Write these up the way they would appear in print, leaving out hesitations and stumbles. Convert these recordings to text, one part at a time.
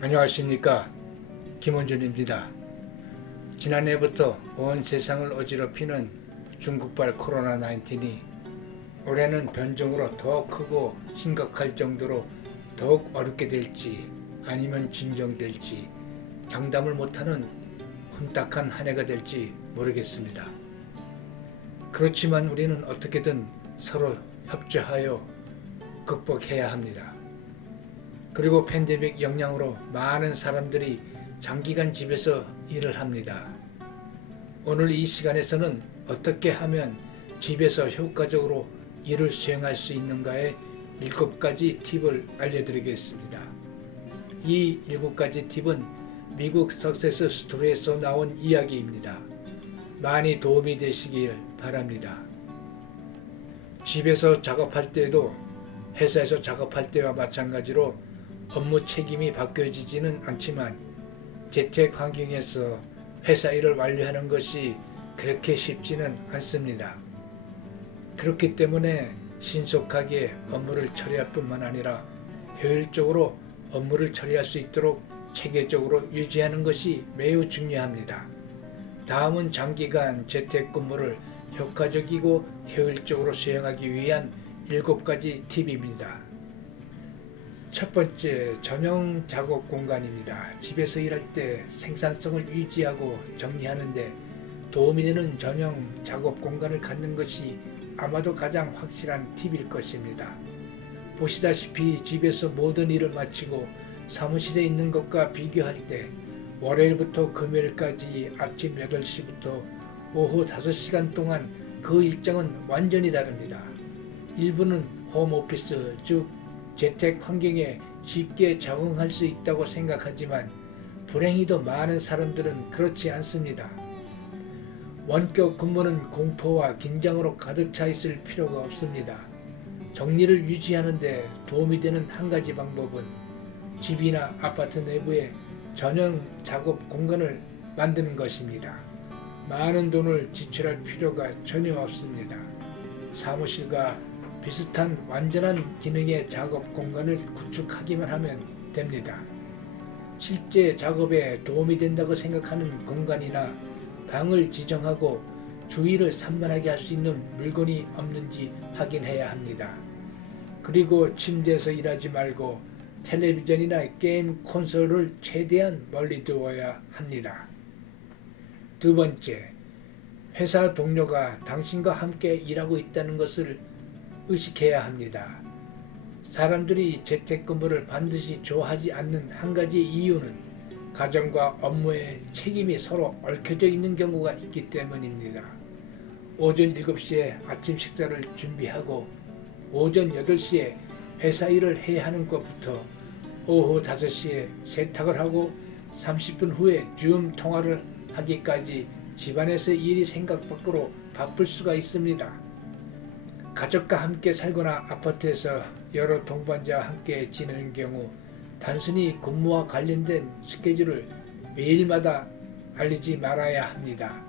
안녕하십니까, 김원준입니다. 지난해부터 온 세상을 어지럽히는 중국발 코로나19이 올해는 변종으로 더 크고 심각할 정도로 더욱 어렵게 될지 아니면 진정될지 장담을 못하는 혼탁한 한 해가 될지 모르겠습니다. 그렇지만 우리는 어떻게든 서로 협조하여 극복해야 합니다. 그리고 팬데믹 영향으로 많은 사람들이 장기간 집에서 일을 합니다. 오늘 이 시간에서는 어떻게 하면 집에서 효과적으로 일을 수행할 수 있는가에 7가지 팁을 알려드리겠습니다. 이 7가지 팁은 미국 석세스 스토리에서 나온 이야기입니다. 많이 도움이 되시길 바랍니다. 집에서 작업할 때에도 회사에서 작업할 때와 마찬가지로 업무 책임이 바뀌어지지는 않지만 재택 환경에서 회사 일을 완료하는 것이 그렇게 쉽지는 않습니다. 그렇기 때문에 신속하게 업무를 처리할 뿐만 아니라 효율적으로 업무를 처리할 수 있도록 체계적으로 유지하는 것이 매우 중요합니다. 다음은 장기간 재택근무를 효과적이고 효율적으로 수행하기 위한 7가지 팁입니다. 첫 번째, 전용 작업 공간입니다. 집에서 일할 때 생산성을 유지하고 정리하는 데 도움이 되는 전용 작업 공간을 갖는 것이 아마도 가장 확실한 팁일 것입니다. 보시다시피 집에서 모든 일을 마치고 사무실에 있는 것과 비교할 때 월요일부터 금요일까지 아침 8시부터 오후 5시간 동안 그 일정은 완전히 다릅니다. 일부는 홈오피스, 즉 재택 환경에 쉽게 적응할 수 있다고 생각하지만 불행히도 많은 사람들은 그렇지 않습니다. 원격 근무는 공포와 긴장으로 가득 차 있을 필요가 없습니다. 정리를 유지하는 데 도움이 되는 한 가지 방법은 집이나 아파트 내부에 전용 작업 공간을 만드는 것입니다. 많은 돈을 지출할 필요가 전혀 없습니다. 사무실과 비슷한 완전한 기능의 작업 공간을 구축하기만 하면 됩니다. 실제 작업에 도움이 된다고 생각하는 공간이나 방을 지정하고 주위를 산만하게 할 수 있는 물건이 없는지 확인해야 합니다. 그리고 침대에서 일하지 말고 텔레비전이나 게임 콘솔을 최대한 멀리 두어야 합니다. 두 번째, 회사 동료가 당신과 함께 일하고 있다는 것을 의식해야 합니다. 사람들이 재택근무를 반드시 좋아하지 않는 한 가지 이유는 가정과 업무의 책임이 서로 얽혀져 있는 경우가 있기 때문입니다. 오전 7시에 아침 식사를 준비하고 오전 8시에 회사 일을 해야 하는 것부터 오후 5시에 세탁을 하고 30분 후에 줌 통화를 하기까지 집안에서 일이 생각 밖으로 바쁠 수가 있습니다. 가족과 함께 살거나 아파트에서 여러 동반자와 함께 지내는 경우 단순히 근무와 관련된 스케줄을 매일마다 알리지 말아야 합니다.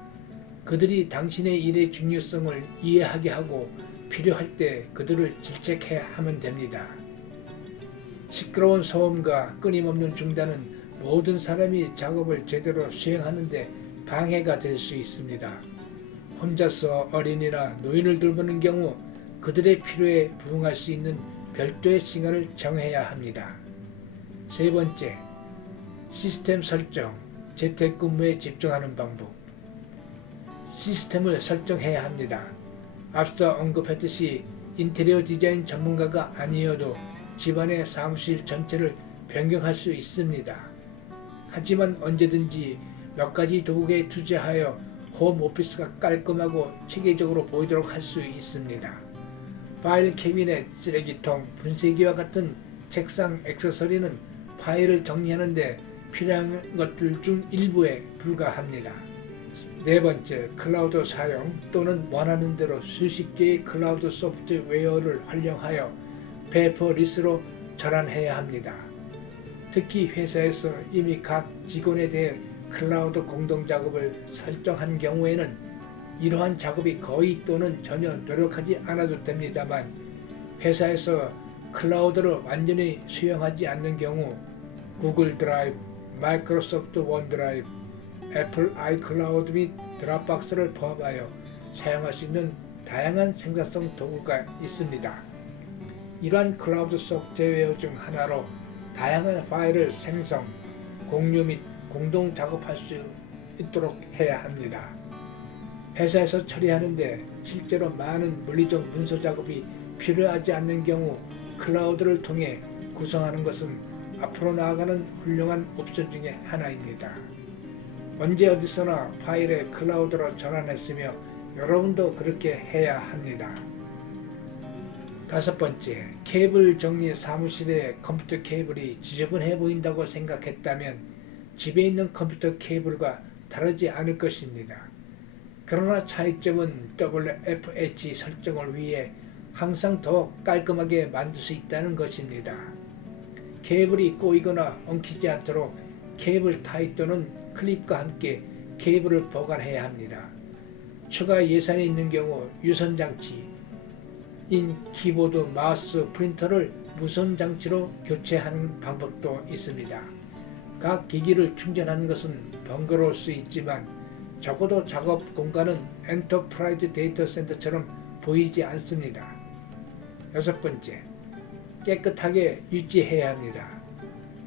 그들이 당신의 일의 중요성을 이해하게 하고 필요할 때 그들을 질책해야 하면 됩니다. 시끄러운 소음과 끊임없는 중단은 모든 사람이 작업을 제대로 수행하는 데 방해가 될 수 있습니다. 혼자서 어린이나 노인을 돌보는 경우 그들의 필요에 부응할 수 있는 별도의 시간을 정해야 합니다. 세 번째, 시스템 설정, 재택근무에 집중하는 방법. 시스템을 설정해야 합니다. 앞서 언급했듯이 인테리어 디자인 전문가가 아니어도 집안의 사무실 전체를 변경할 수 있습니다. 하지만 언제든지 몇 가지 도구에 투자하여 홈오피스가 깔끔하고 체계적으로 보이도록 할 수 있습니다. 파일 캐비넷, 쓰레기통, 분쇄기와 같은 책상 액세서리는 파일을 정리하는 데 필요한 것들 중 일부에 불과합니다. 네 번째, 클라우드 사용 또는 원하는 대로 수십 개의 클라우드 소프트웨어를 활용하여 페이퍼리스로 전환해야 합니다. 특히 회사에서 이미 각 직원에 대해 클라우드 공동작업을 설정한 경우에는 이러한 작업이 거의 또는 전혀 노력하지 않아도 됩니다만 회사에서 클라우드를 완전히 수용하지 않는 경우 구글 드라이브, 마이크로소프트 원드라이브, 애플 아이클라우드 및 드랍박스를 포함하여 사용할 수 있는 다양한 생산성 도구가 있습니다. 이러한 클라우드 속 제휴 중 하나로 다양한 파일을 생성, 공유 및 공동 작업할 수 있도록 해야 합니다. 회사에서 처리하는데 실제로 많은 물리적 문서 작업이 필요하지 않는 경우 클라우드를 통해 구성하는 것은 앞으로 나아가는 훌륭한 옵션 중에 하나입니다. 언제 어디서나 파일을 클라우드로 전환했으며 여러분도 그렇게 해야 합니다. 5번째, 케이블 정리 사무실에 컴퓨터 케이블이 지저분해 보인다고 생각했다면 집에 있는 컴퓨터 케이블과 다르지 않을 것입니다. 그러나 차이점은 WFH 설정을 위해 항상 더 깔끔하게 만들 수 있다는 것입니다. 케이블이 꼬이거나 엉키지 않도록 케이블 타이 또는 클립과 함께 케이블을 보관해야 합니다. 추가 예산이 있는 경우 유선 장치, 인 키보드, 마우스, 프린터를 무선 장치로 교체하는 방법도 있습니다. 각 기기를 충전하는 것은 번거로울 수 있지만 적어도 작업 공간은 엔터프라이즈 데이터 센터처럼 보이지 않습니다. 6번째, 깨끗하게 유지해야 합니다.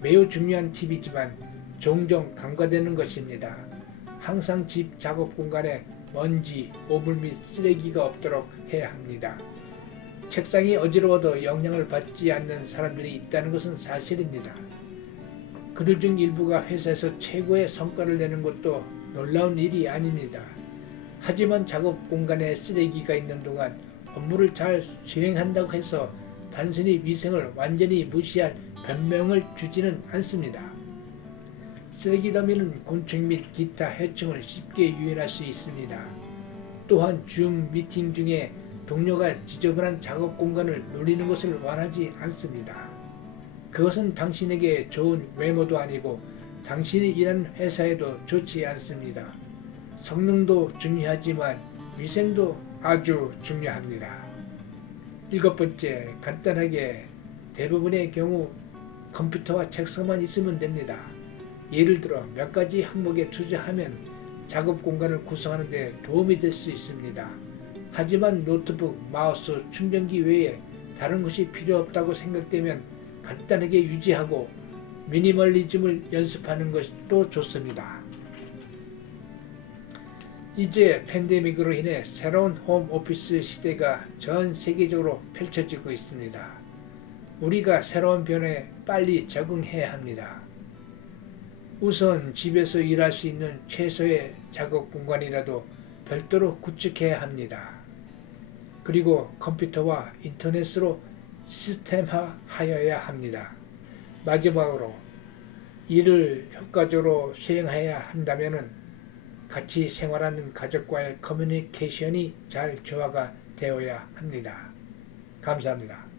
매우 중요한 팁이지만 종종 간과되는 것입니다. 항상 집 작업 공간에 먼지, 오물 및 쓰레기가 없도록 해야 합니다. 책상이 어지러워도 영향을 받지 않는 사람들이 있다는 것은 사실입니다. 그들 중 일부가 회사에서 최고의 성과를 내는 것도 놀라운 일이 아닙니다. 하지만 작업 공간에 쓰레기가 있는 동안 업무를 잘 수행한다고 해서 단순히 위생을 완전히 무시할 변명을 주지는 않습니다. 쓰레기 더미는 곤충 및 기타 해충을 쉽게 유인할 수 있습니다. 또한 줌 미팅 중에 동료가 지저분한 작업 공간을 누리는 것을 원하지 않습니다. 그것은 당신에게 좋은 외모도 아니고 당신이 일하는 회사에도 좋지 않습니다. 성능도 중요하지만 위생도 아주 중요합니다. 7번째, 간단하게 대부분의 경우 컴퓨터와 책상만 있으면 됩니다. 예를 들어 몇 가지 항목에 투자하면 작업 공간을 구성하는 데 도움이 될 수 있습니다. 하지만 노트북, 마우스, 충전기 외에 다른 것이 필요 없다고 생각되면 간단하게 유지하고 미니멀리즘을 연습하는 것도 좋습니다. 이제 팬데믹으로 인해 새로운 홈오피스 시대가 전 세계적으로 펼쳐지고 있습니다. 우리가 새로운 변화에 빨리 적응해야 합니다. 우선 집에서 일할 수 있는 최소의 작업 공간이라도 별도로 구축해야 합니다. 그리고 컴퓨터와 인터넷으로 시스템화하여야 합니다. 마지막으로 일을 효과적으로 수행해야 한다면 같이 생활하는 가족과의 커뮤니케이션이 잘 조화가 되어야 합니다. 감사합니다.